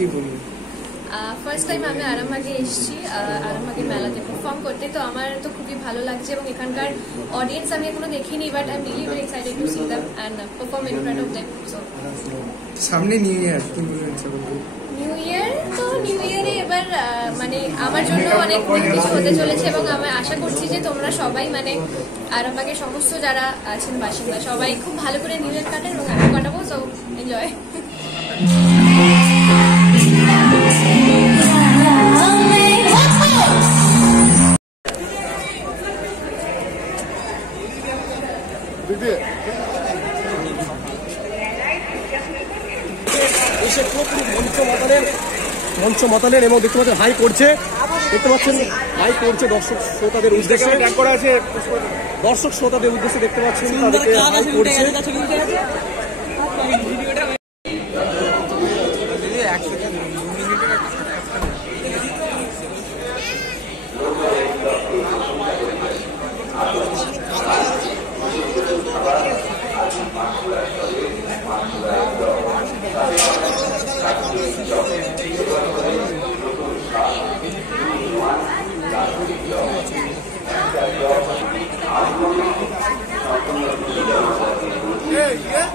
কি বলবো? First time আমি আরামবাগে এসেছি, আরামবাগের মেলাতে পারফর্ম করতে, তো আমার তো খুবই ভালো লাগছে এবং এখানকার অডিয়েন্স আমি এখনো দেখিনি, but I am really very excited to C them and perform in front of them. So সামনে নিউ ইয়ার, কি বলবেন? নিউ ইয়ার তো নিউ ইয়ারে এবার মানে আমার জন্য অনেক কিছু হতে চলেছে এবং আমি আশা করছি যে তোমরা সবাই মানে আরামবাগের সমস্ত যারা আছেন বাসিন্দা সবাই খুব ভালো করে নিউ ইয়ার কাটেন এবং আমি কাটাবো। So enjoy. এসে পুরোপুরি মঞ্চ মাতালেন এবং দেখতে পাচ্ছেন হাই করছে, দেখতে পাচ্ছেন হাই করছে দর্শক শ্রোতাদের উদ্দেশ্যে, দর্শক শ্রোতাদের উদ্দেশ্যে দেখতে পাচ্ছেন তাদেরকে হাই করছে। Hey, yeah.